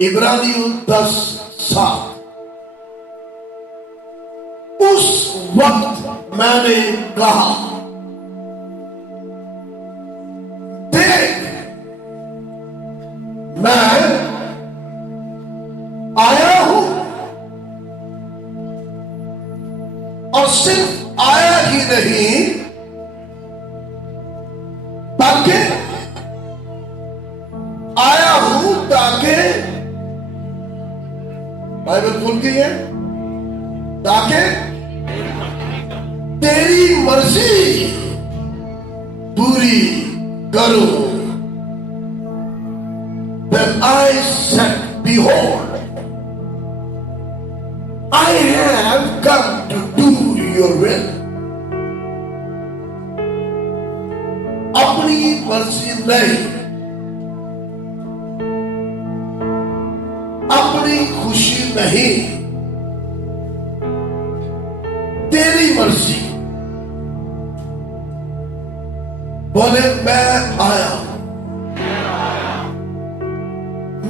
इब्रानियों 10:7। उस वक्त मैंने कहा, देख मैं आया हूं, और सिर्फ आया ही नहीं ताकि आया हूं ताकि बाइबल खुल गई है, ताकि तेरी मर्जी पूरी करूं। Then I said, behold, I have come to do your will. अपनी मर्जी नहीं, अपनी खुशी नहीं, तेरी मर्जी। बोले मैं आया हूं,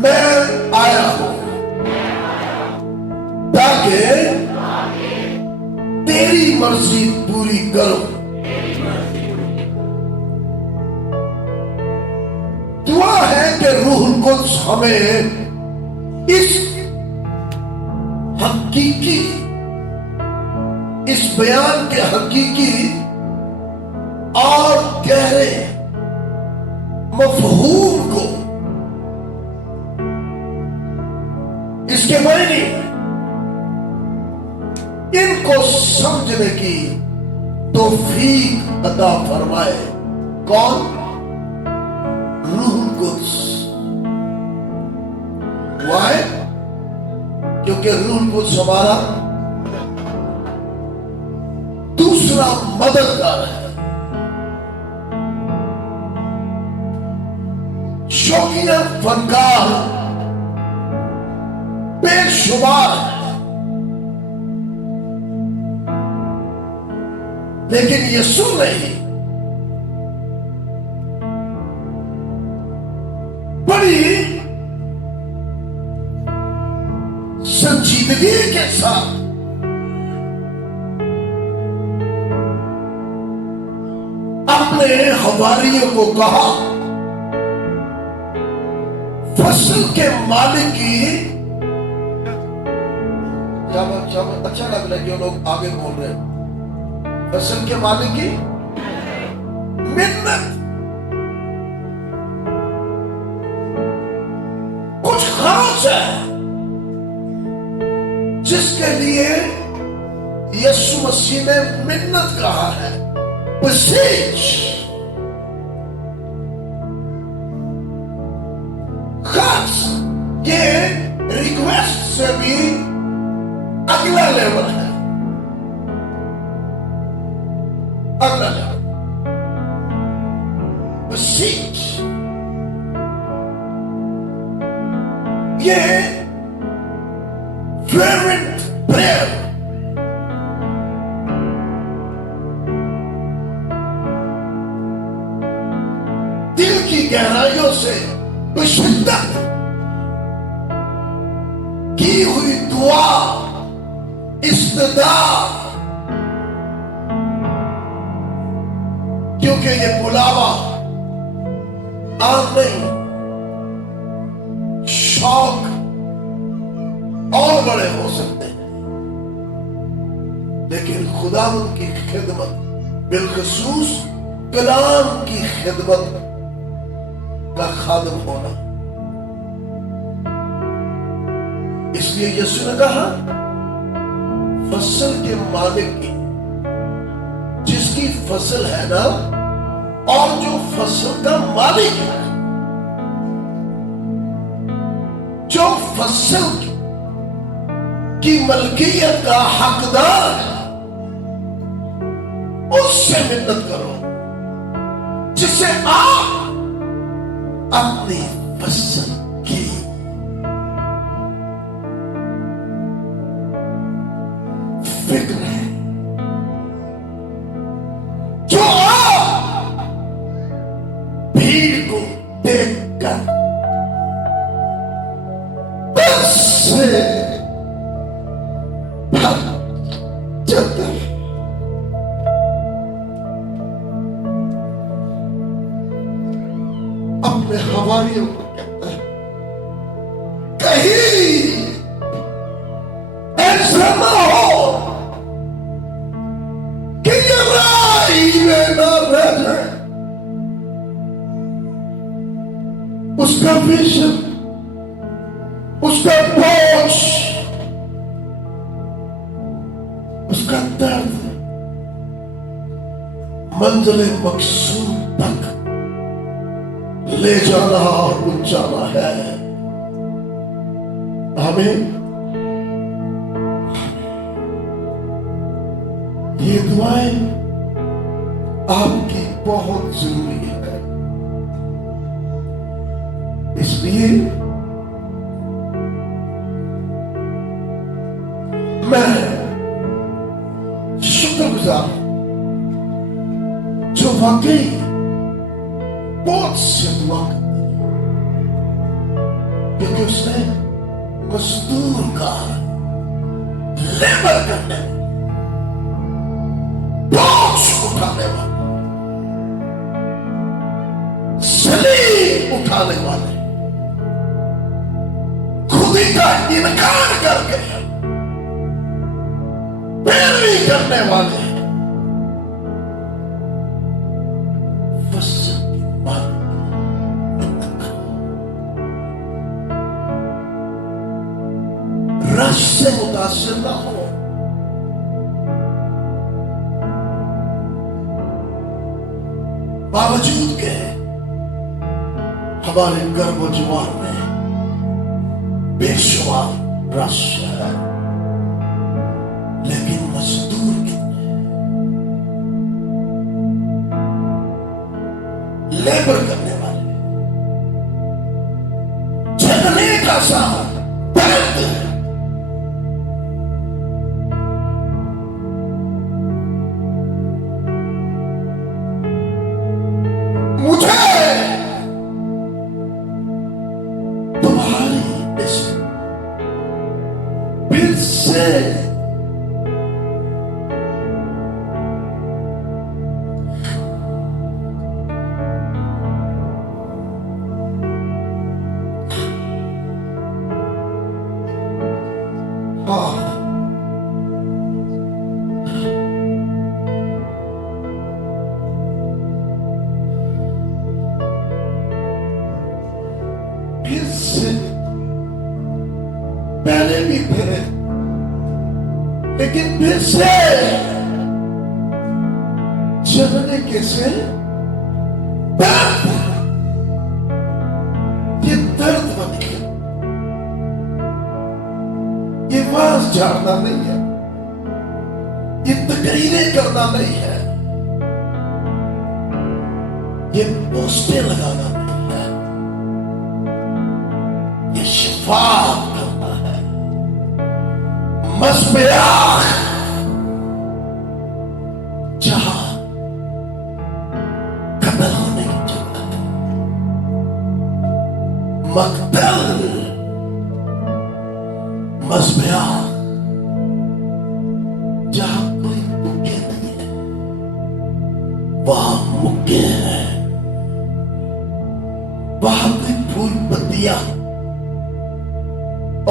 मैं आया हूं ताकि तेरी मर्जी पूरी करो। दुआ है कि रूहुल कुद्स हमें इस हकीकी, इस बयान के हकीकी और गहरे मफहूम को, इसके मायने इनको समझने की तौफीक अता फरमाए। कौन? रूहुल कुद्स। वाय? क्योंकि रूहुल कुद्स हमारा दूसरा मददगार है। शौकीन फनकार बेशुमार है, लेकिन यीशु नहीं, बड़ी संजीदगी के साथ अपने हवारियों को कहा, फसल के मालिक की, जब अच्छा लग रहा है जो लोग आगे बोल रहे हैं, फसल के मालिक की मिन्नत। कुछ खास है जिसके लिए यीशु मसीह ने मिन्नत कहा है, beseech। खास ये रिक्वेस्ट से भी अगला लेवल है, अगला लेवल beseech। ये fervent prayer, दिल की गहराइयों से बेशिद्दत की हुई दुआ, इस्तदा, क्योंकि ये बुलावा आम नहीं, शौक और बड़े हो सकते हैं, लेकिन खुदावंद की खिदमत, बिलखसूस कलाम की खिदमत का खादिम होना। इसलिए यीशु ने कहा, फसल के मालिक की, जिसकी फसल है ना, और जो फसल का मालिक है, जो फसल की मलकियत का हकदार है, उससे मिन्नत करो, जिसे आप अपनी फसल की फिक्र है, जो आप भीड़ को देखकर अपने हवारियों को कहता है, कहीं ऐसा ना हो कि ये राही में ना रह जाए। उसका विजन, उसका बोझ, उसका दर्द मंजिल मकसूद तक ले जाना और पहुंचाना है। हमें ये दुआएं आपकी बहुत जरूरी है। इसलिए मैं शुक्रगुजार हूं जो वाकई बहुत से दुआ करती है, क्योंकि उसने मजदूर का लेबर करने, बोझ उठाने वाले, सलीब उठाने वाले, खुदी का इनकार करके पैरवी करने वाले फसल की मालिक रश से मुतासिर ना हो। बावजूद के हमारे गर्भ जुबान में बेशुमार रश है, लेकिन मजदूर कितने, लेबर करने वाले, झगड़े का साथ दर्द, मुझे तुम्हारी इस फिर से फिर से पहले भी थे, लेकिन फिर से जगने कैसे दर्द, ये दर्द बन गया। ये वाज झाड़ना नहीं है, ये तकरीरें करना नहीं है, ये पोस्टें लगाना नहीं है, ये शिफा करना है। मस्बेआख जहां कत्ल होने की जगह है, मकतल मस्बेआख जहां कोई मुक्के नहीं है, वहां मुक्के हैं। वहां कोई फूल पत्तियां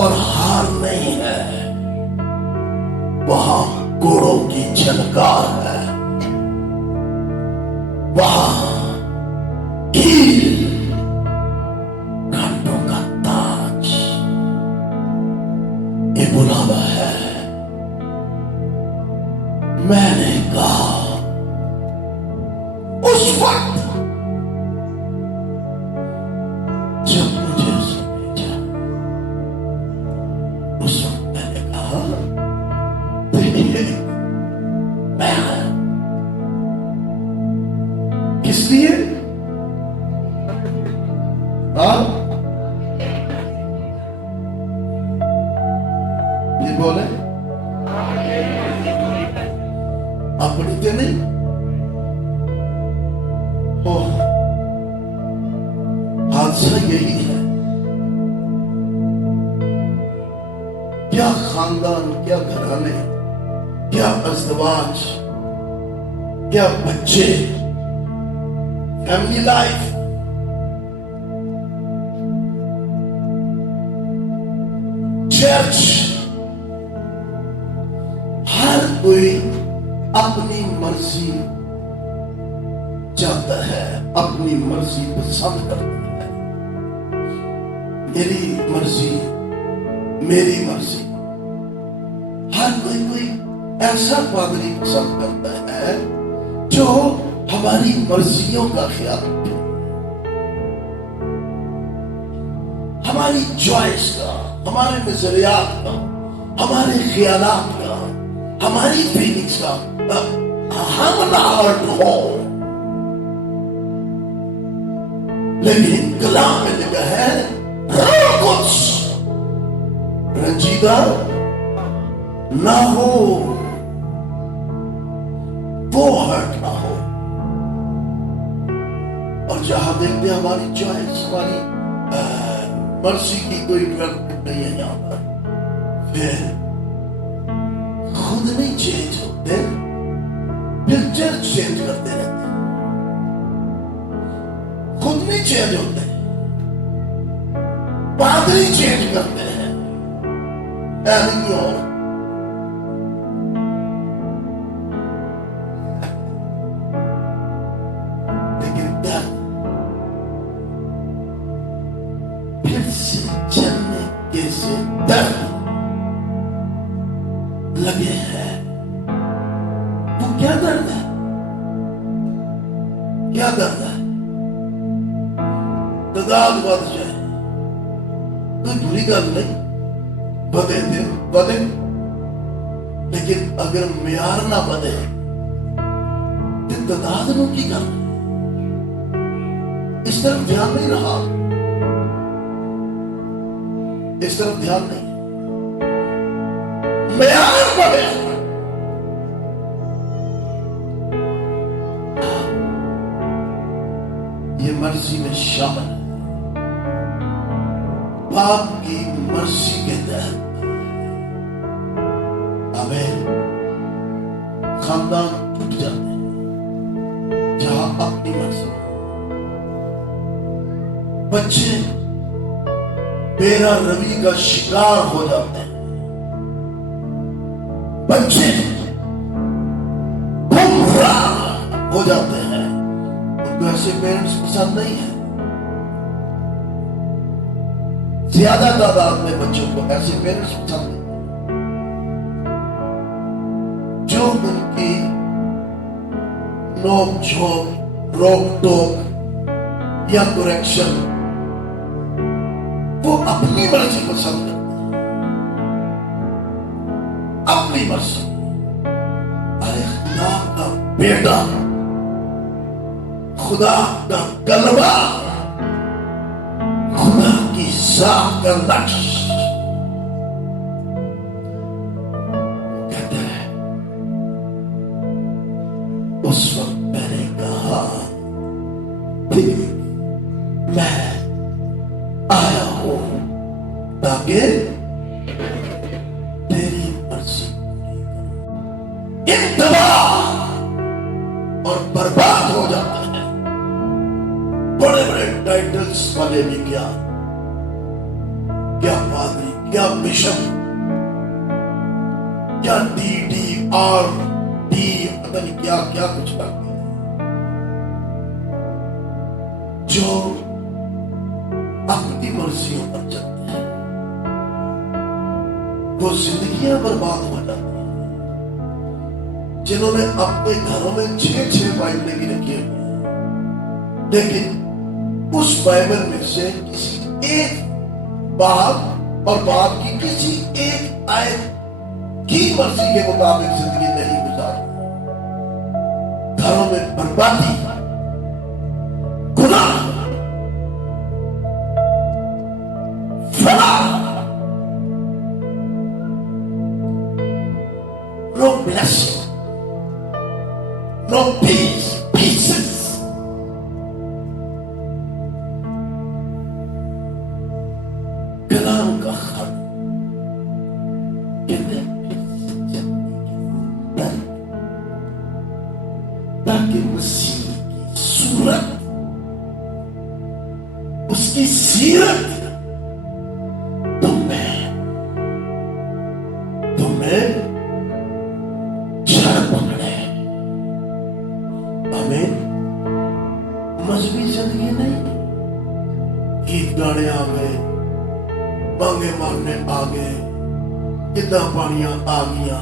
और हार नहीं है, वहां घोड़ों की झनकार है। वहां कील, घंटों का ताज, ये बुलावा है। मैंने कहा उस वक्त जब मुझे उसने भेजा, उस वक्त मैंने कहा मैं किस लिए? ये बोले अपनी तो नहीं हो। हादसा यही है, क्या खानदान, क्या घराने, क्या अज़दवाज, क्या बच्चे, फैमिली लाइफ चर्च हर कोई अपनी मर्जी चाहता है, अपनी मर्जी पसंद करता है। मेरी मर्जी, मेरी मर्जी। हर कोई ऐसा पादरी पसंद करता है जो हमारी मर्जियों का ख्याल रखे, हमारी चॉइस का, हमारे नजरियात का, हमारे ख्यालात का, हमारी फीलिंग्स का हम ना हर्ट हो। लेकिन कलाम में लिखा है रूह कुद्स रंजीदा ना हो, वो हर्ट ना हो। और जहां देखते हैं हमारी चॉइस, हमारी मर्जी की कोई डेवलपमेंट नहीं है यहां पर, फिर खुद नहीं चेंज होते, फिर चर्च चेंज करते रहते हैं। खुद नहीं चेंज होते, पादरी चेंज करते हैं। नहीं और लेकिन दर्द फिर से चलने के से दर्द लगे हैं। वो क्या दर्द है? क्या दर्द है? तदाद बढ़ जाए, कोई बुरी गल नहीं, बदे थे बदे, लेकिन अगर म्यार ना बदे तो तदाद नु की गल। इस तरफ ध्यान नहीं रहा, इस तरफ ध्यान नहीं, म्यार बढ़े। ये मर्जी में शामिल है, बाप की मर्जी के तहत। आमीन। खानदान टूट जाते हैं जहां अपनी मर्जी, बच्चे बेरा रवि का शिकार हो जाते हैं, बच्चे गुमराह हो जाते हैं। उनको ऐसे पेरेंट्स पसंद नहीं है। ज्यादा तादाद में बच्चों को ऐसे पेरेंट्स पसंद नहीं, जो उनकी नोक झोंक, रोक टोक या करेक्शन वो अपनी मर्जी पसंद करते हैं, अपनी मर्जी। अरे खुदा का बेटा, खुदा का कलमा, खुदा की जात का लक्ष्य कहता है। उस वक्त मैंने कहा मैं आया हूं ताकि तेरी मर्जी इंतजार और बर्बाद हो जाते हैं बड़े बड़े टाइटल्स वाले भी। क्या पादरी, क्या बिशप, क्या DD RD, पता नहीं क्या क्या कुछ करते हैं, जो अपनी मर्जियों पर चलते हैं। वो जिंदगियां बर्बाद हो जाती हैं। जिन्होंने अपने घरों में 6-6 बाइबलें भी रखी हुई, लेकिन उस बाइबल में से किसी एक बाप और बाप की किसी एक आयत की मर्जी के मुताबिक जिंदगी नहीं गुजारते। घरों में बर्बादी, गुनाह, फलाह, no blessing, no peace, pieces. कलाम का खत कहते ताकि मसीह की सूरत, उसकी सीरत तुम में मजहबी जिंदगी नहीं। गीत गाने आ गए, बांगे मारने आ गए, किदा पानियां आ गईया,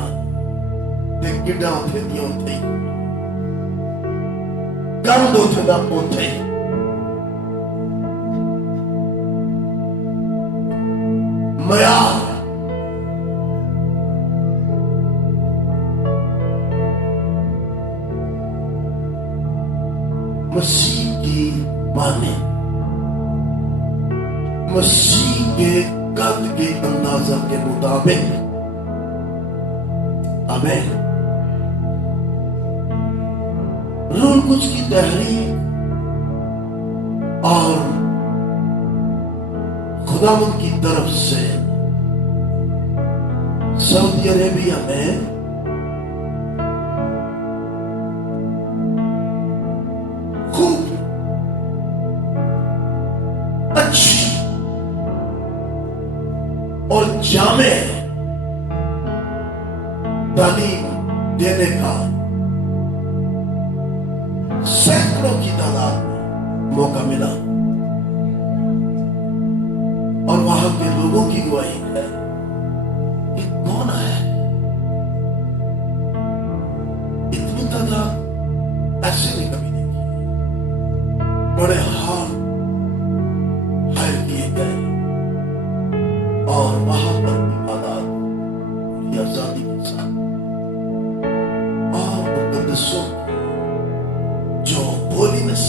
किडा उथे दिया उथे, गंद उथे दा उथे। मयार मसीह की माने, मसीह के कद के अंदाजा के मुताबिक। आमीन। रूल कुछ की तहरीक और खुदावंद की तरफ से सऊदी अरेबिया में खूब अच्छी और जामे तालीम देने का सैकड़ों की तादाद में मौका मिला और वहां के लोगों की गवाही है कि कौन है इतनी तादाद ऐसे नहीं कभी देखी। बड़े हाल हायर किए गए और वहां पर इबादत की आजादी के साथ और मुकद्दसों जो होलीनेस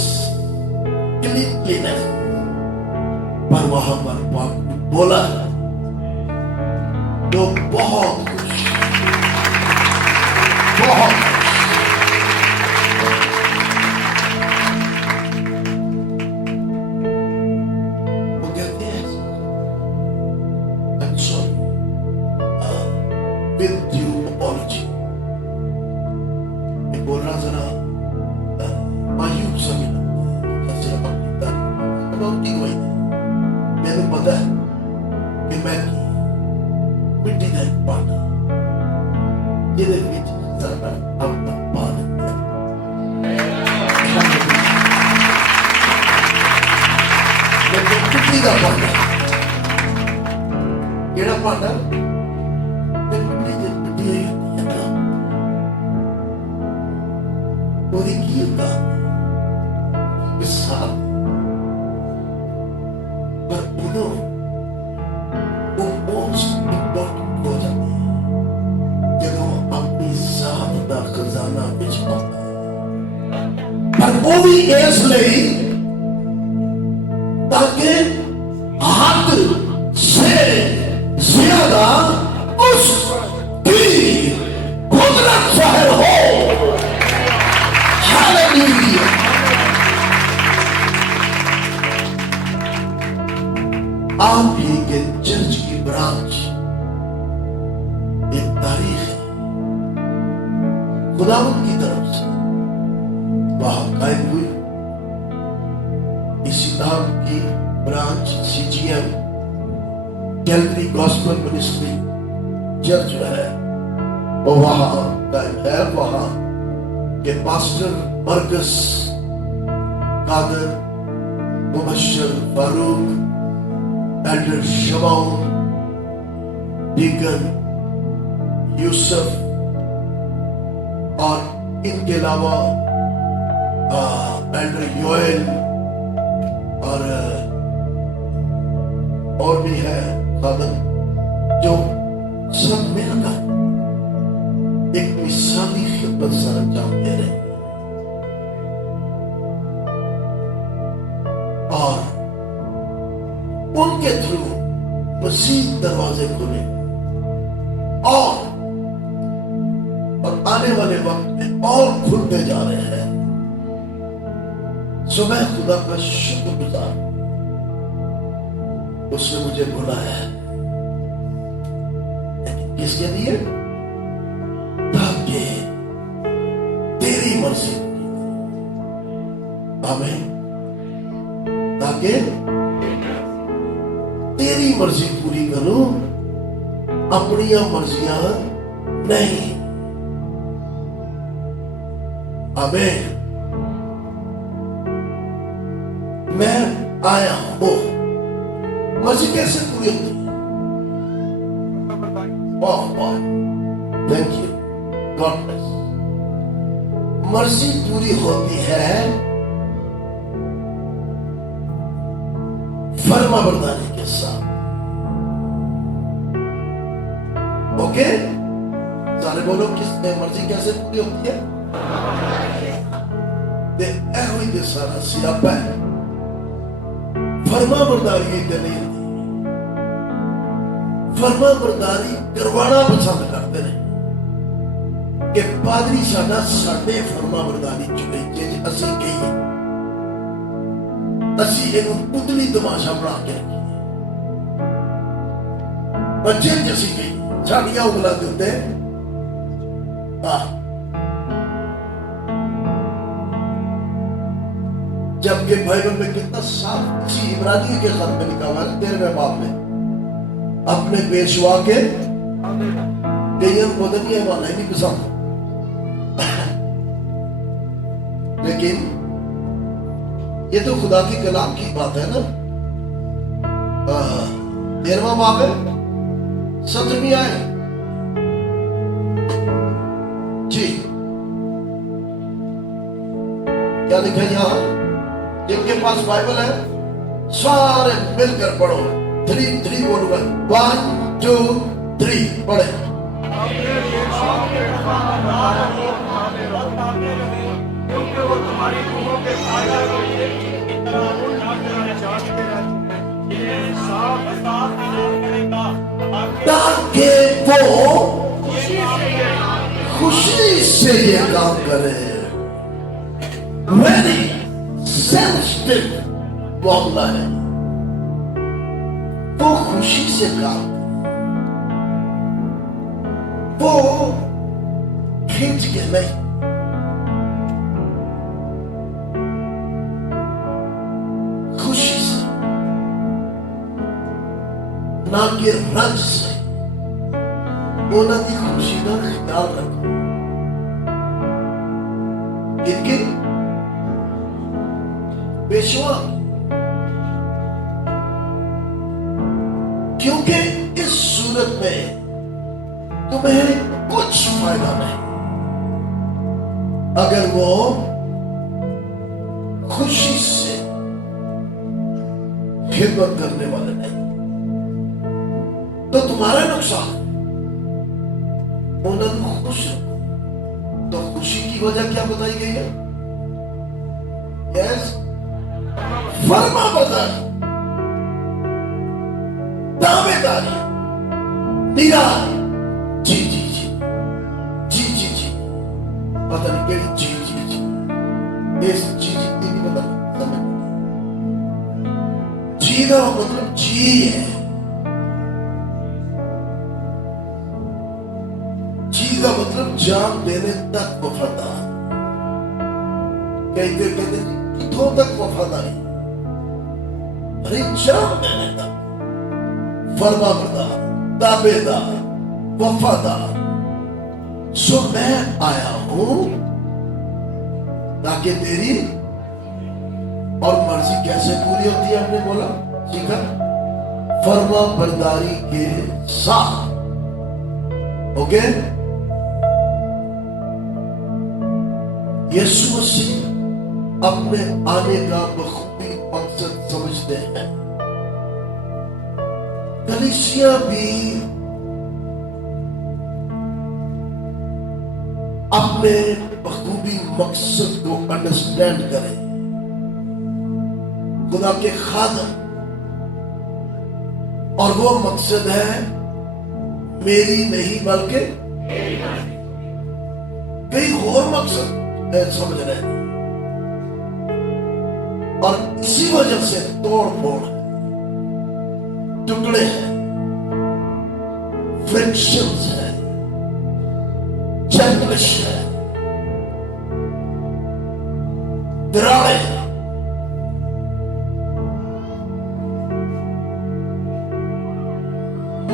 क्लीनलीनेस पर वहां पर बोला लोग बहुत खुश, बहुत वो कहते हैं I'm sorry, with due apology। मैं बोल रहा जरा मायूब सा भी लगता है, मैंने पता है कि मैं मिट्टी का एक पाना ये देखिए जरा अपना पान मिट्टी का पाना केड़ा पाना मिट्टी की होता विशाल पर उन्हों वो मोस्ट इंपॉर्टेंट हो जाती है जब वो अपनी जात का खजाना बिच पाता है। पर वो भी इसलिए ताकि हद से ज्यादा उसकी कुदरत जाहिर हो। हालेलुया। आप ही के चर्च की ब्रांच एक तारीख है खुदावंद की तरफ से वहां कायम हुई। इसी नाम की branch CGM Calvary gospel ministry church है वो वहां कायम है। वहां के pastor Marcus Qadir Mubashar Farooq elder Shamaun deacon Yousuf और इनके अलावा एल्डर योएल और भी है खादम जो सब मिलकर एक मिसाली खिदमत सर अंजाम दे रहे हैं और उनके थ्रू मसीह दरवाजे खुले और आने वाले वक्त में और खुलते जा रहे हैं। सो मैं खुदा का शुक्रगुजार, उसने मुझे बुलाया है किसके लिए? ताकि तेरी मर्जी, आमीन, ताकि तेरी मर्जी पूरी करूं, अपनी मर्जियां नहीं। आमीन। मैं आया हूं। मर्जी कैसे पूरी होती है? वाह वाह, थैंक यू, गॉड ब्लेस। मर्जी पूरी होती है फर्माबरदारी के साथ। ओके, सारे बोलो किस मर्जी कैसे पूरी होती है? ते एहो ही सारा सियापा है। फर्माबरदारी ते नहीं होती। फर्माबरदारी करवाना पसंद करते हैं कि पादरी साडा साडे फर्माबरदारी चुके जे असी कहिए, असी इहनू पुतली तमाशा बना के रखिए। बच्चे जैसी कही साड़ियां उंगलां दे उत्ते जबकि बाइबल में कितना साफ इसी इब्रानियों के खत में लिखा हुआ है 13वें बाब में, अपने पेशवा के कईयों को तो नहीं माना ही नहीं पसंद, लेकिन ये तो खुदा की कलाम की बात है ना। 13वां बाब है 17वीं आए जी, क्या लिखा है यहां? जिनके पास बाइबल है सारे मिलकर पढ़ो। 3 बोलूंगा, 1 2 3 पढ़े। क्योंकि वो तुम्हारी रूहों के फायदा के लिए इतना चाहते रहते हैं, साफ साफ करेगा ताकि वो खुशी से ये काम करे। वेरी सेंसिटिव मामला है, वो खुशी से काम, वो खींच के नहीं, खुशी से, ना कि रंज से। उन्होंने की खुशी का ख्याल रखो। इनके पेशवा, क्योंकि इस सूरत में तुम्हें कुछ फायदा नहीं अगर वो खुशी से खिदमत करने वाले नहीं, तो तुम्हारा नुकसान। उन्हें खुश रखो। तो खुशी की वजह क्या बताई गई है? यस, फर्माबरदारी, दावेदारी, निराल, जी जी जी जी जी जी, पता नहीं केड़ी जी जी जी, इस जी जी की नहीं पता समझ। जी का मतलब जी है, जी का मतलब जान देने तक वफादार। कई देर कहते कितों तक वफादारी, अरे जान देने तक फर्माबरदार, दावेदार, वफादार। सो मैं आया हूं ताकि तेरी और मर्जी कैसे पूरी होती है, हमने बोला सीखा, फर्माबरदारी के साथ। ओके, यीशु मसीह अपने आने का बखूबी मकसद समझते हैं। कलीसिया भी अपने बखूबी मकसद को अंडरस्टैंड करे। खुदा के खादम, और वो मकसद है मेरी नहीं बल्कि कई और मकसद समझ रहे हैं। और इसी वजह से तोड़ फोड़, टुकड़े हैं, फ्रिक्शंस है, चंगलिश है, दराड़े हैं।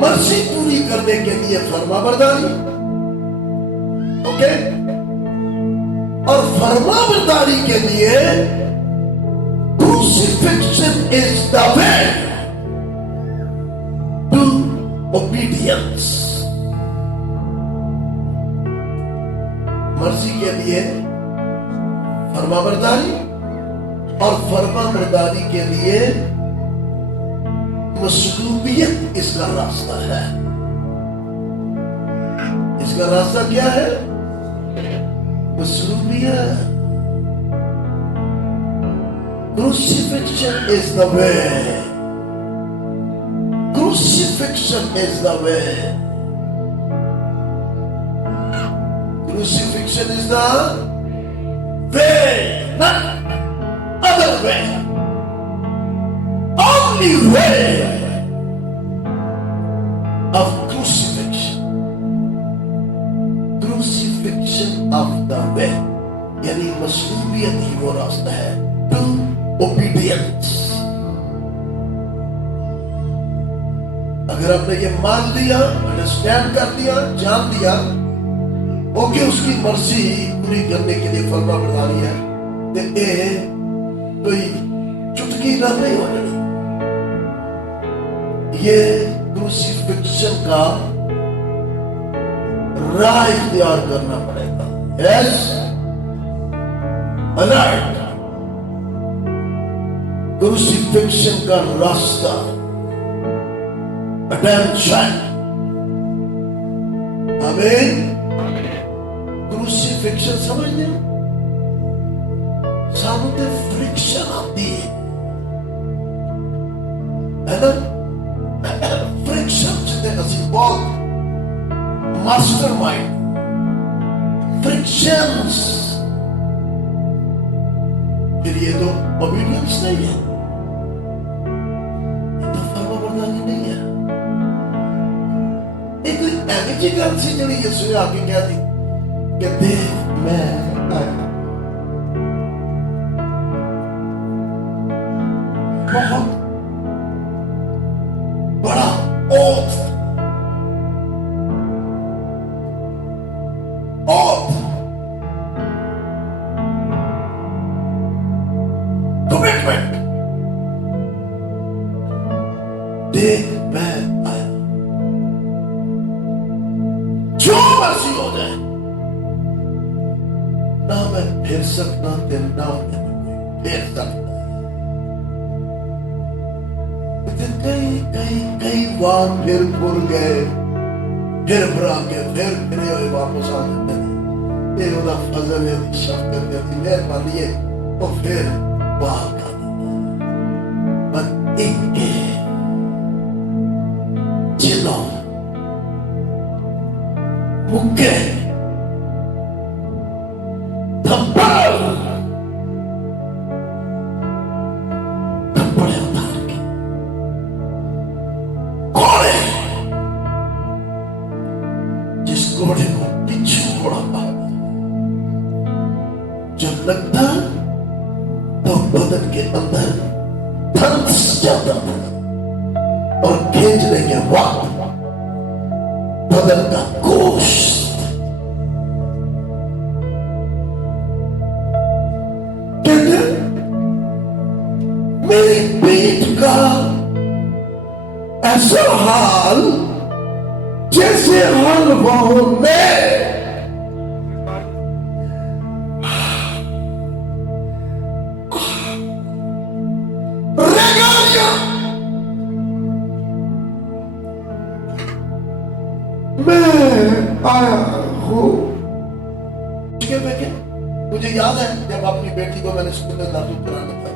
मर्जी पूरी करने के लिए फर्माबरदारी, ओके, और फर्माबरदारी के लिए Crucifixion is the way to obedience. मर्जी के लिए फरमाबरदारी और फरमाबरदारी के लिए मसलूबियत इसका रास्ता है। इसका रास्ता क्या है? मसलूबियत। Crucifixion is the way. Crucifixion is the way. Crucifixion is the way, not other way. Only way of crucifixion. Crucifixion of the way. यानी मसलूबियत ही वो रास्ता है to obedience. अगर आपने ये मान लिया, अंडरस्टैंड कर लिया, जान लिया, ओके, उसकी मर्जी पूरी करने के लिए फरमाबरदारी है, तो ये कोई चुटकी ना नहीं होने। ये क्रूसिफिक्शन का राह इख्तियार करना पड़ेगा। Yes, alert. क्रूसिफिक्शन का रास्ता, अटेंशन। आमीन। क्रूसिफिक्शन समझते हो? सामने फ्रिक्शन आती है ना? फ्रिक्शन जितने असी बहुत मास्टरमाइंड फ्रिक्शंस, फिर ये तो ओबीडियंस नहीं है, ये तो फरमाबरदारी नहीं है। ये कोई ऐसी गल सी जिहड़ी यीशु आके कह दी कि देख मैं आया। बहुत बड़ा ओथ, कमिटमेंट। देख मैं आया, जो मर्जी हो जाए, ना मैं फिर सकता ते ना मैं फिर सकता। कई बार फिर भूल गए, फिर भरा के फिर हुए वापस आ जाते हैं। ये वाला फजल है, शफकत है, मेहरबानी है, तो फिर बाहर कर देता है। एक चिल्लो मुक्के थप्पड़ कपड़े उतार के घोड़े, जिस घोड़े को पीछे घोड़ा भागा, जब लगता तो बदन के अंदर धंस जाता था और खींचने के बाद बदन का गोश्त कहते मेरी पीठ का ऐसा हाल जैसे हलवाओं ने रेगालिया, मैं आया हूं। मुझे याद है जब अपनी बेटी को मैंने स्कूल में दाखिल कराना था,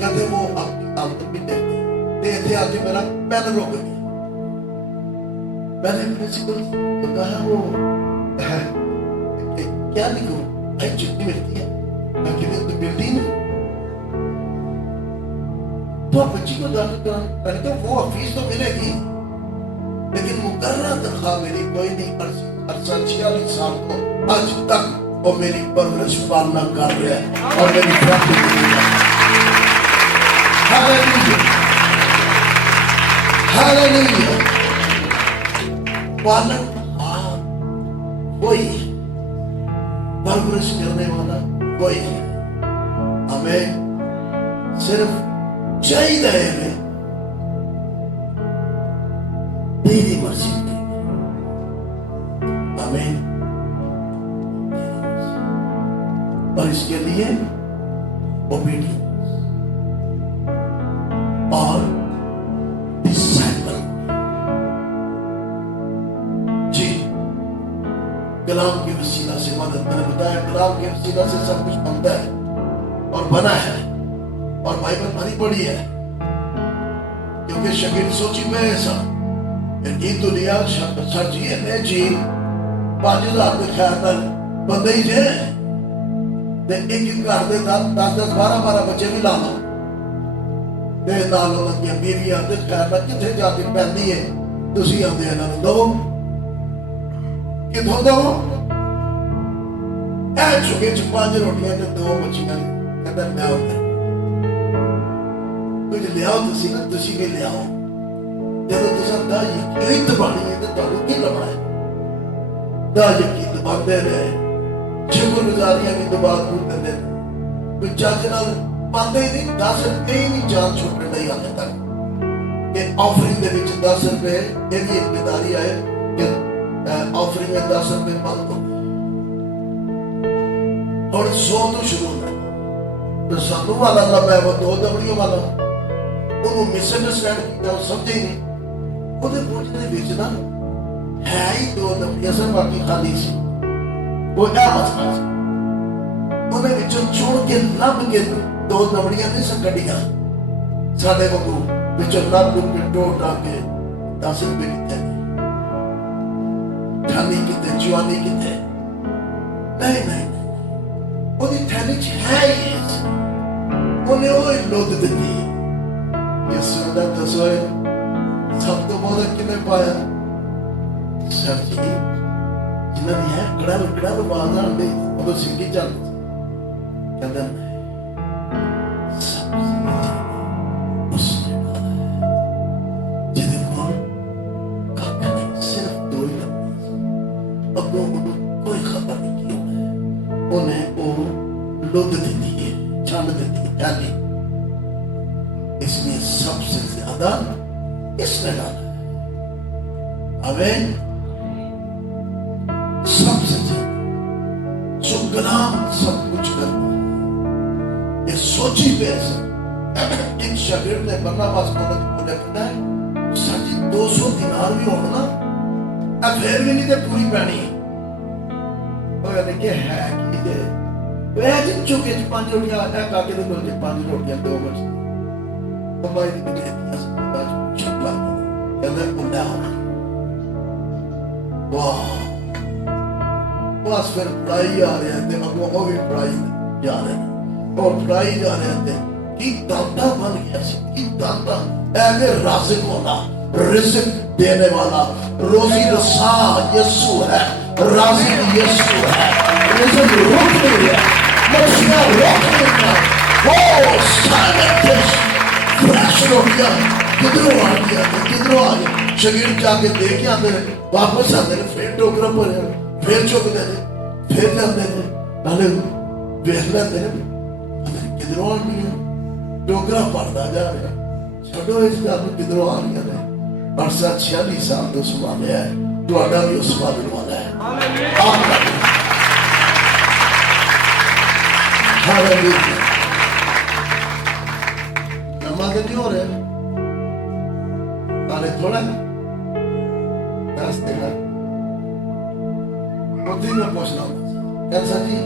कहते वो अपनी आमदन भी देखते आके मेरा पैर रोक गया। मैंने प्रिंसिपल को कहा वो क्या लिखूं, भाई छुट्टी मिलती है, मैं तो मिलती नहीं, तो आप बच्ची को दाखिल करा। मैंने कहा वो फीस तो मिलेगी, लेकिन मुकर्रर तनख्वाह मेरी कोई नहीं। 46 साल को आज तक वो मेरी परवरिश पालना कर रहा है और मेरी पालन वही, परवरिश करने वाला वही। हमें सिर्फ चाहिए है तेरी मर्जी। आमीन। और इसके लिए ओबीडियंस और डिसाइपल। जी, कलाम के वसीला से मदद, मैंने बताया कलाम के वसीला से सब कुछ बनता है और बना है और बाइबल भरी पड़ी है। क्योंकि शकील सोची में ऐसा ये दुनिया सर जी है जी 5000 के ख्याल नाल बंदे ही जे ते एक घर दे 10 12 बच्चे भी ला लो ते नाल उन्हां दी बीवियां दे ख्याल नाल किथे जाके पैंदी है। तुसी आंदे इन्हां नूं दो किथों दो ऐ चुके च 5 रोटियां ते 2 बच्चियां कहंदा मैं आउंदा कुछ लियाओ तुसी ना तुसी भी लियाओ। जब तुम दा यकीन दबानी है तो तुहानू की लभना है? दा यकीन दबाते रहे, शुक्रगुजारियां भी दबा दूर देंदे कोई जज नाल पांदे ही नहीं। 10 रुपए ही नहीं जान छुटने नहीं आने तक कि ऑफरिंग दे विच 10 रुपए ये भी एक बेदारी आए कि ऑफरिंग में 10 रुपए बंद हो और 100 तो शुरू होना तो सानू वाला ना मैं वो 2 दवड़ियों वाला ਉਹਨੂੰ ਮਿਸਅੰਡਰਸਟੈਂਡ ਕੀਤਾ ਉਹ ਸਮਝੇ ਹੀ ਨਹੀਂ। ਉਹਦੇ ਬੋਝ ਦੇ ਵਿੱਚ ਨਾ ਹੈ ਹੀ 2 ਦਵੜੀਆਂ ਸਨ, ਬਾਕੀ ਖਾਲੀ ਸੀ। ਉਹ ਇਹ ਮਸਲਾ ਸੀ ਉਹਨੇ ਵਿੱਚੋਂ ਚੁਣ ਕੇ ਲੱਭ ਕੇ 2 ਦਵੜੀਆਂ ਨਹੀਂ ਸਨ ਕੱਢੀਆਂ ਸਾਡੇ ਵਾਂਗੂ ਵਿੱਚੋਂ ਲੱਭ ਕੇ ਟੋਟਾ ਕੇ 10 ਰੁਪਏ ਕਿਤੇ ਖਾਲੀ ਕਿਤੇ ਜਵਾਨੀ ਕਿਤੇ ਨਹੀਂ ਉਹਦੀ ਥੈਲੀ ਚ ਹੈ ਹੀ ਉਹਨੇ ਉਹ ਲੋਦ ਦਿੱਤੀ। यीशु ने दसोए सब तो बहुत किने पाया सर जी जिन्हें है कड़ा बाजार दे वो तो सिंगी चल कहता उसने जिन्हें कौन सिर्फ 2 ही लगते अब कोई खबर नहीं की उन्हें वो लोद देती है छान देती है डाली। इसमें सबसे ज्यादा इसने डाला है। आमीन। सबसे ज्यादा जो गुलाम सब कुछ करता है ये सोची पे एक शागिर्द ने बरनबास को कहता है साजी 200 दिनार भी होना ना फिर भी नहीं तो पूरी पैनी और कहते है कि वह जिन चुके 5 रोटियां आटा काके दे 5 रोटियां 2 बच कमाई की कहती है चुपला कहते उड़ा वाह बस फिर पढ़ाई आ रहे थे अगो वो भी पढ़ाई जा रहे थे और पढ़ाई जा रहे थे कि दाता बन गया कि दाता ऐसे राज़िक होना रिज़्क देने वाला रोज़ी रसा यीशु है राज़िक यीशु है रिज़्क रोक नहीं है मछलियां रोक नहीं है वो साइलेंट फ्रेश रोटियां किधरों आ गया शरीर जाके देख आते वापस आते फिर टोकरा भर फिर चुकते फिर जाते नाले वेख लेते किधरों आ गया टोकरा भरता जा रहा छो इस गल किधरों आ गया ने 46 साल तो संभालिया है तुहाडा भी उस संभालने वाला है। हालेलुया। तो नहीं हो रहे तारे थोड़ा रास्ते का मोदी में पूछना कैसा जी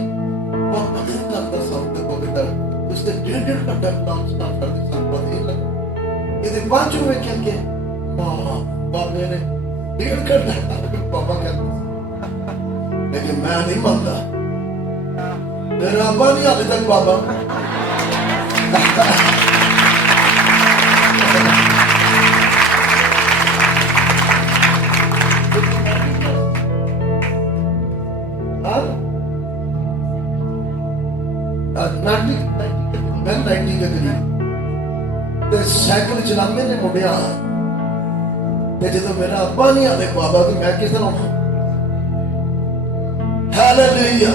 बहुत पता लगता सब को बेटा उसने 1.5 घंटा काम स्टार्ट कर दिया सब पता ही लगा ये 5 रुपए क्या बाप ने 1.5 घंटा पापा कहते लेकिन मैं नहीं मानता मेरा अब्बा नहीं अभी तक पापा साइकिल चलाने ने मुंडिया जो मेरा अब्बा नहीं आते बाबा तो मैं किस तरह हालेलुया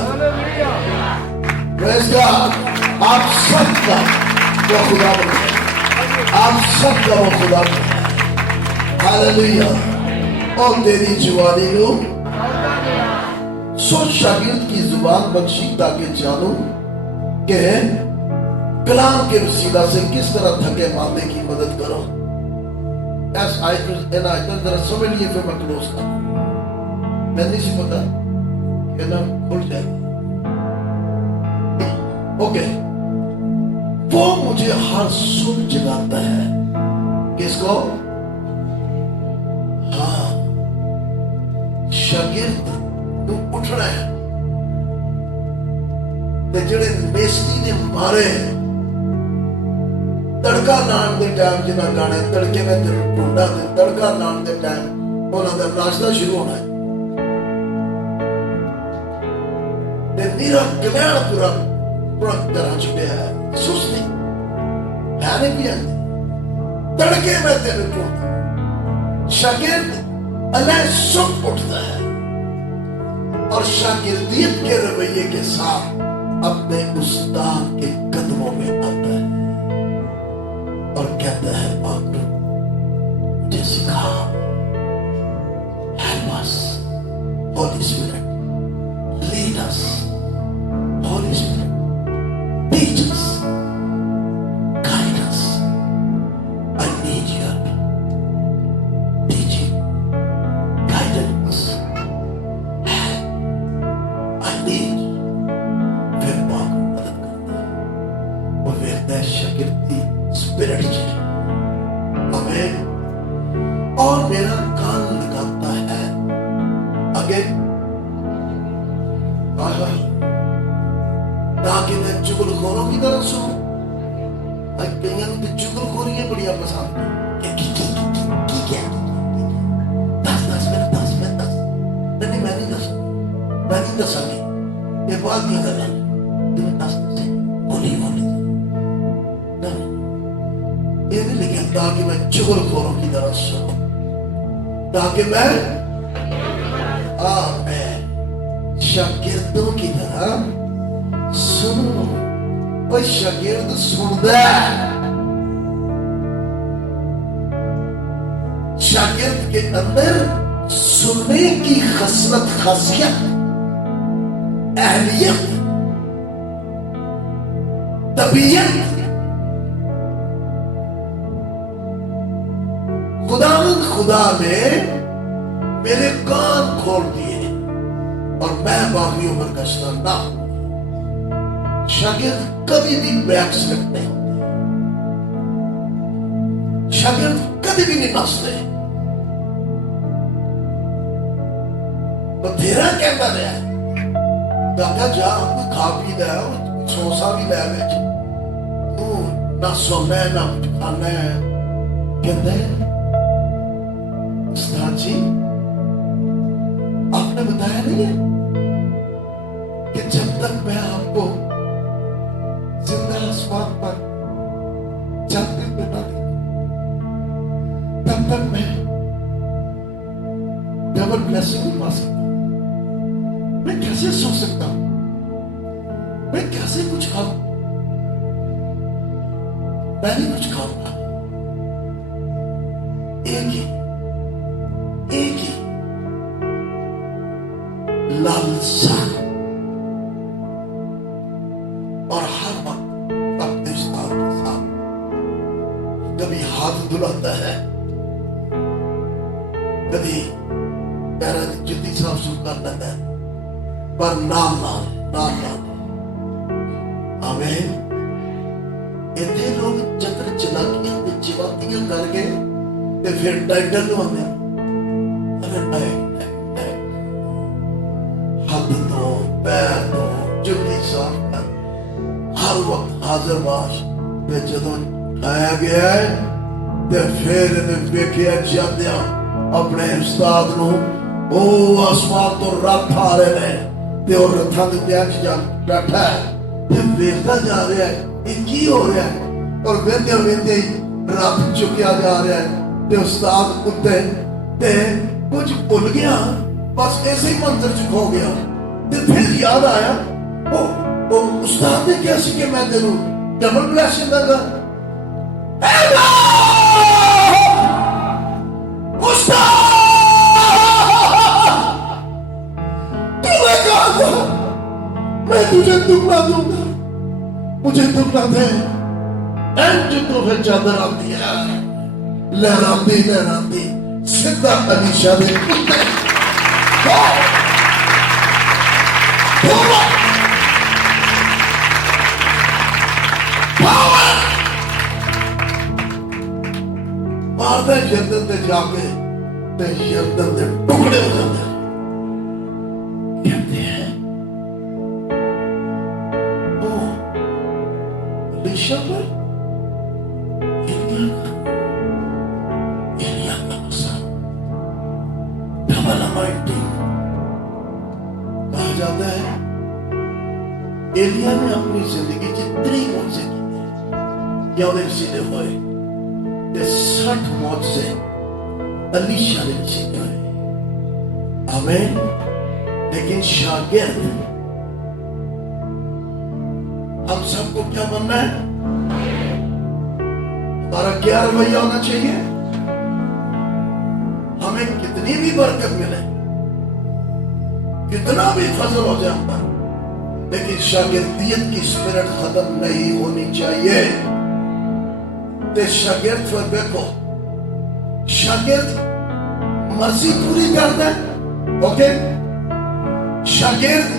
प्रेज़ गॉड। आप सबका वो खुदा बन गया, आप सबका वो खुदा बन गया। हालेलुया। और तेरी जवानी को सो शागिर्द की जुबान बख्शी ताकि जानूं कि कलाम के वसीला से किस तरह थके मांदे की मदद करो। ऐसा आयत जरा समझ लिए फिर मैं क्लोज कर। मैं नहीं सी पता कि ना खुल जाए। ओके, वो मुझे हर सुन जगाता है। किसको? हाँ, शागिर्द तू उठना है। ते जेड़े मेस्ती ने मारे तड़का लाने के टाइम जिन्ना गाने तड़के में ढूंढा दे, तड़का लाने के टाइम उन्होंने नाचना शुरू होना है। मेरा कल्याण पूरा पूरा करा चुके हैं। सुस्ती है नहीं भी आती, तड़के में तेरे ढूंढ। शागिर्द अलग सुख उठता है और शागिर्दियत के रवैये के साथ अपने उस्ताद के कदमों में आता है और कहता है माकरू मुझे सिखा। Help us Holi spirit, lead us Holi spirit, teach us, guide us. I need your teaching, guidance, I need. फिर माकरू मदद करता है, वो देखता है शागिर्दी स्पिरिट से। आमीन। और मेरा कान लगाता है आगे ताकि मैं चुगलखोरों की तरह सुनूं। कईयां तो चुगलखोरियां बड़ियां पसंद है। दस नहीं मैं नहीं दसांगी, ये बात नहीं करना। तुम्हें दस बोली ये नहीं लिखा ताकि मैं चुगलखोरों की तरह सुनूं, ताकि मैं शागिर्दों की तरह सुनूं। और शागिर्द सुनता है। शागिर्द के अंदर सुनने की खसलत, खासियत, अहलियत, तबीयत। खुदा ने मेरे कान खोल दिए और मैं बाकी उम्र का शराबा। शागिर्द कभी भी बैकस्लिप नहीं होते, शागिर्द कभी भी नहीं नसते। बथेरा कहता रहा दादा जा खा पी लै, समोसा भी लै बेच, तू ना सोना है ना कुछ खाना है। कहते हैं उस्ताद जी आपने बताया नहीं है कि जब तक मैं आपको जिंदा आसमान पर चलते हुए ना देखूं तब तक मैं डबल ब्लेसिंग नहीं पा सकता। मैं कैसे सो सकता हूं, मैं कैसे कुछ खाऊं? मैं नहीं कुछ खाऊंगा। एक ही लालसा और हर वक्त अपने उस्ताद के साथ कभी हाथ धुलाता है, कभी पैरा जुत्ती साफ सुफ कर लेता है, पर नाम आमीन। इतने लोग चक्र चलाकियां ते चिवातियां करके ते फिर टाइटल लवाने। हाथ दो, पैर दो, जुत्ती साफ कर, हर वक्त हाजिर बाश। ते जदों उठाया गया है ते फिर इन्हें वेखिया जांदियां अपने उस्ताद नूं ओ आसमान तो रथ आ रहे हैं ते और रथां दे विच जा बैठा है ते वेखदा जा रहा है ये की हो रहा है। और वेंदे वेंदे रथ चुकिया जा रहा है ते उस्ताद उत्ते ते कुछ भुल गया, बस ऐसे ही मंजर च खो गया। ते फिर याद आया ओ उस्ताद ने क्या सी कि मैं तेनू डबल ब्लेसिंग दूंगा। तूने कहा था मैं तुझे दुगना दूंगा, मुझे दुगना दे। एंड तो फिर चादर आती है, लहराती लहराती सीधा अलीशा दे कुत्ते मारदा यरदन ते जाके ते यरदन दे टुकड़े हो जाते हैं। कहते हैं ओ अलीशा पर एलिया का गुस्सा डबल अमाउंटिंग कहा जाता है। एलिया ने अपनी जिंदगी जितनी मुझसे की या उन्हें सीधे हुए 60 मौत से अलीशा ने जीता है। आमीन। लेकिन शागिर्द हम सबको क्या बनना है? हमारा क्या रवैया होना चाहिए? हमें कितनी भी बरकत मिले, कितना भी फजल हो जाए हम पर, लेकिन शागिर्दियत की स्पिरिट खत्म नहीं होनी चाहिए। ते शागिर्द पर देखो, शागिर्द मर्जी पूरी करता है, ओके? शागिर्द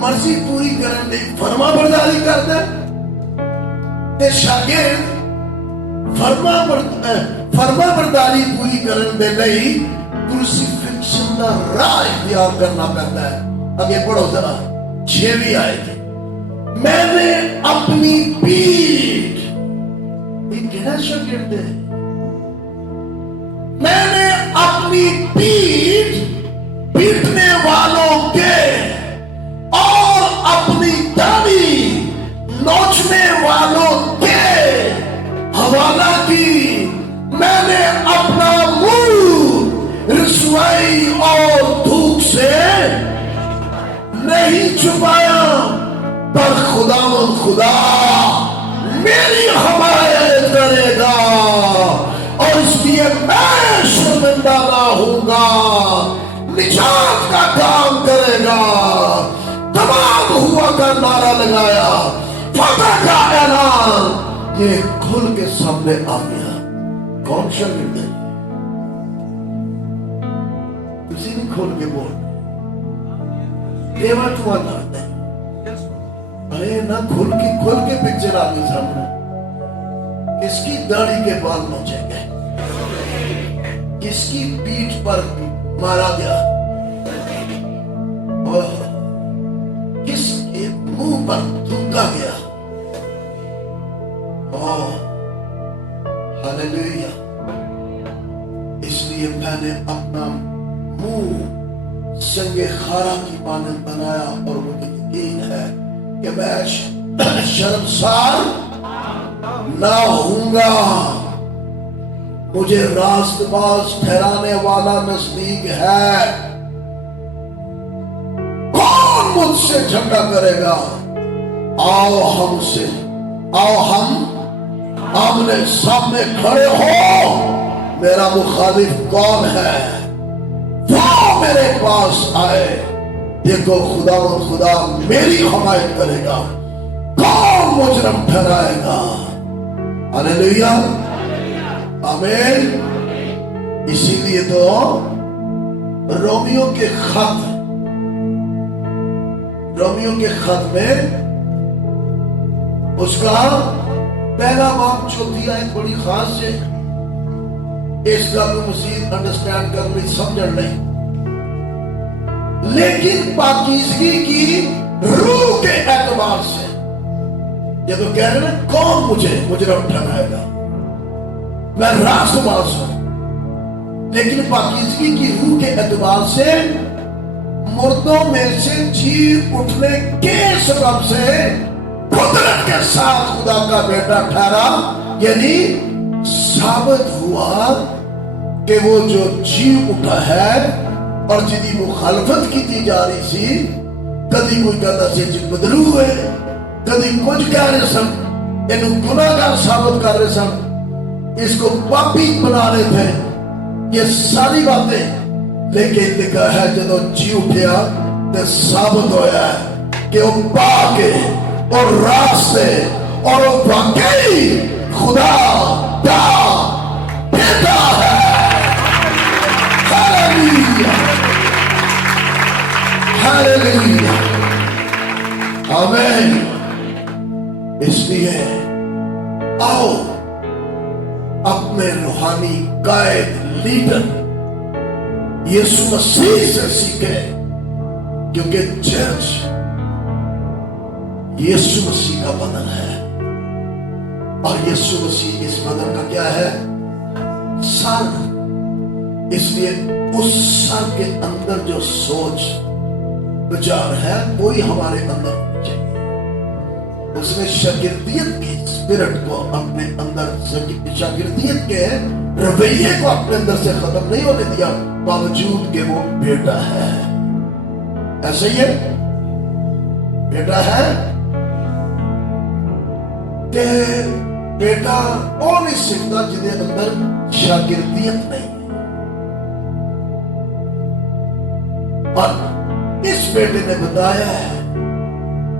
मर्जी पूरी करने दी फरमा बरदारी करता है, ते शागिर्द फरमा बरदारी पूरी करने दे लई क्रूसीफिक्शन का राह इख्तियार करना पड़ता है। आगे पढ़ो जरा, 6वीं आयत। मैंने अपनी पीठ, कितना शागिर्द है? मैंने अपनी पीठ पीटने वालों के और अपनी दाढ़ी नोचने वालों के हवाला की। मैंने अपना मुंह रुसवाई और धूप से नहीं छुपाया, पर खुदा मेरी हमायत करेगा और इसलिए मैं शर्मिंदा ना होऊंगा। निजात का काम करेगा। तमाम हुआ का नारा लगाया, फतह का ऐलान ये खुल के सामने आ गया। कौन शागिर्द है? किसी भी खोल के बोल, देवा तुआ करते हैं। अरे ना खोल के पिक्चर आ गई सामने। किसकी दाढ़ी के बाल नोचेंगे, किसकी पीठ पर मारा गया और किसके मुंह पर थूका गया। हालेलुया। इसलिए मैंने अपना मुंह संगे खारा की मानंद बनाया और मुझे यकीन है कि मैं शर्मसार ना होऊंगा। मुझे रास्तबाज ठहराने वाला नजदीक है। कौन मुझसे झगड़ा करेगा? आओ हम आमने सामने खड़े हो। मेरा मुखालिफ कौन है? वो मेरे पास आए। देखो खुदा मेरी हमायत करेगा। कौन मुजरम ठहराएगा? हालेलुया, आमीन। इसीलिए तो रोमियो के खत में उसका पहला बाब 4 आयत बड़ी खास है। इसका तो मजीद अंडरस्टैंड करने समझ नहीं, लेकिन पाकीज़गी की रूह के एतबार से ये तो कह रहे हैं कौन मुजरम ठहराएगा? मैं रास्तबाज हूं, लेकिन पाकीज़गी की रूह के एतबार से मुर्दों में से जी उठने के सबब से कुदरत के साथ खुदा का बेटा ठहरा। यानी साबित हुआ कि वो जो जी उठा है और जिसकी मुखालफत की जा रही थी, कभी कोई कहता से जी बदलू है, कभी कुछ कह रहे सन, इन गुनाहगार साबित कर रहे सन, इसको पापी बना रहे थे, ये सारी बातें। लेकिन लिखा है जदों जी उठिया तो साबित होया कि वो पाके और रास्ते और वो वाकई खुदा का बेटा है। हालेलुया, हालेलुया, आमीन। इसलिए आओ अपने रूहानी कायद लीडर यीशु मसीह से सीखे, क्योंकि चर्च यीशु मसीह का बदन है और यीशु मसीह इस बदन का क्या है? सर। इसलिए उस सर के अंदर जो सोच विचार है वही हमारे अंदर होनी चाहिए। उसमें शागिर्दियत की स्पिरिट को अपने अंदर, शागिर्दियत के रवैये को अपने अंदर से खत्म नहीं होने दिया, बावजूद के वो बेटा है। ऐसे ही है, बेटा है ते बेटा और नहीं सीखता जिन्हें अंदर शागिर्दियत नहीं है। और इस बेटे ने बताया है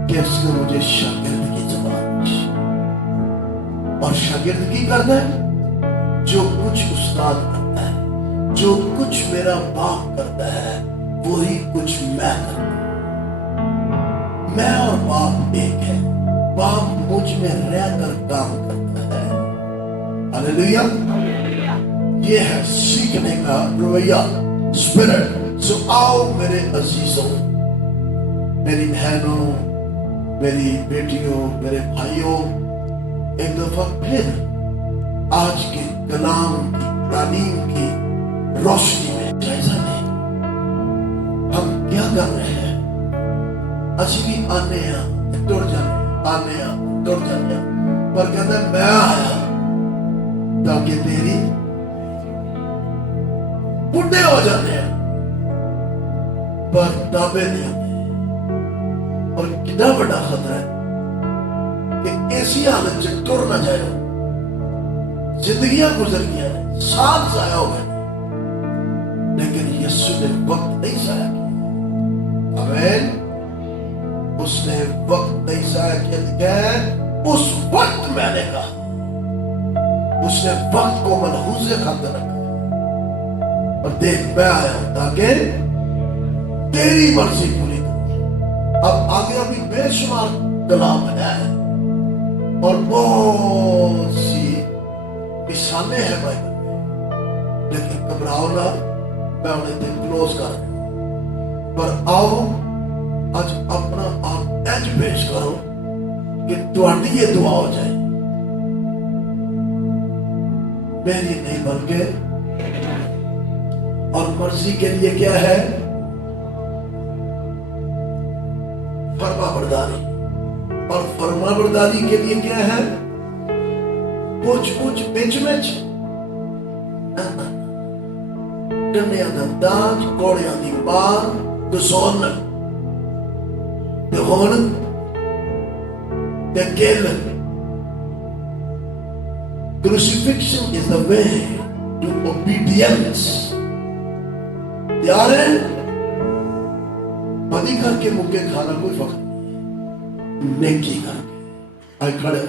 कि उसने मुझे शागिर्दगी जबान दी, और शागिर्दगी करना है जो कुछ उस्ताद करता है, जो कुछ मेरा बाप करता है वही कुछ मैं करता हूं। मैं और बाप एक है, बाप मुझ में रहकर काम करता है। हालेलुया। ये है सीखने का रवैया, स्पिरिट। सो आओ मेरे अजीजों, मेरी बहनों, मेरी बेटियों, मेरे भाइयों, एक दफा फिर आज के कलाम की तालीम की रोशनी में जायजा लें। हम क्या कर रहे हैं? अच्छी भी आने तुर जाने, आने तुर जाने, पर कहता है मैं आया ताकि तेरी बुढ़े हो जाते हैं पर दावे नहीं होते। और कितना बड़ा खतरा है कि ऐसी हालत से तुर ना जाए। जिंदगियां गुजर गया, साल जाया हो गए, लेकिन यीशु ने वक्त नहीं जाया किया। आमीन। उसने वक्त नहीं जाया किया। उस वक्त मैंने कहा, उसने वक्त को मनहूस खातर रखा और देख मैं आया हूं ताकि तेरी मर्जी पूरी करूं। अब आगे अभी बेशुमार कलाम है और बहुत सी मिसालें हैं बाइबल में, लेकिन घबराओ ना, मैं उन्हें दिन क्लोज कर। पर आओ आज अपना आप एज पेश करो कि तुम्हारी ये दुआ हो जाए, मेरी नहीं बल्कि और मर्जी के लिए क्या है? फरमाबरदारी। और फरमाबरदारी के लिए क्या है? पूछ पूछ बिच बिच कन्या दा दाज, कोड़ियां दी बाल, दसोन ते हुण ते किल। Crucifixion is the way to obedience. तैयार है? बदी करके मुक्के खाना कोई फर्क नहीं, नेकी करके। आज खड़े हो।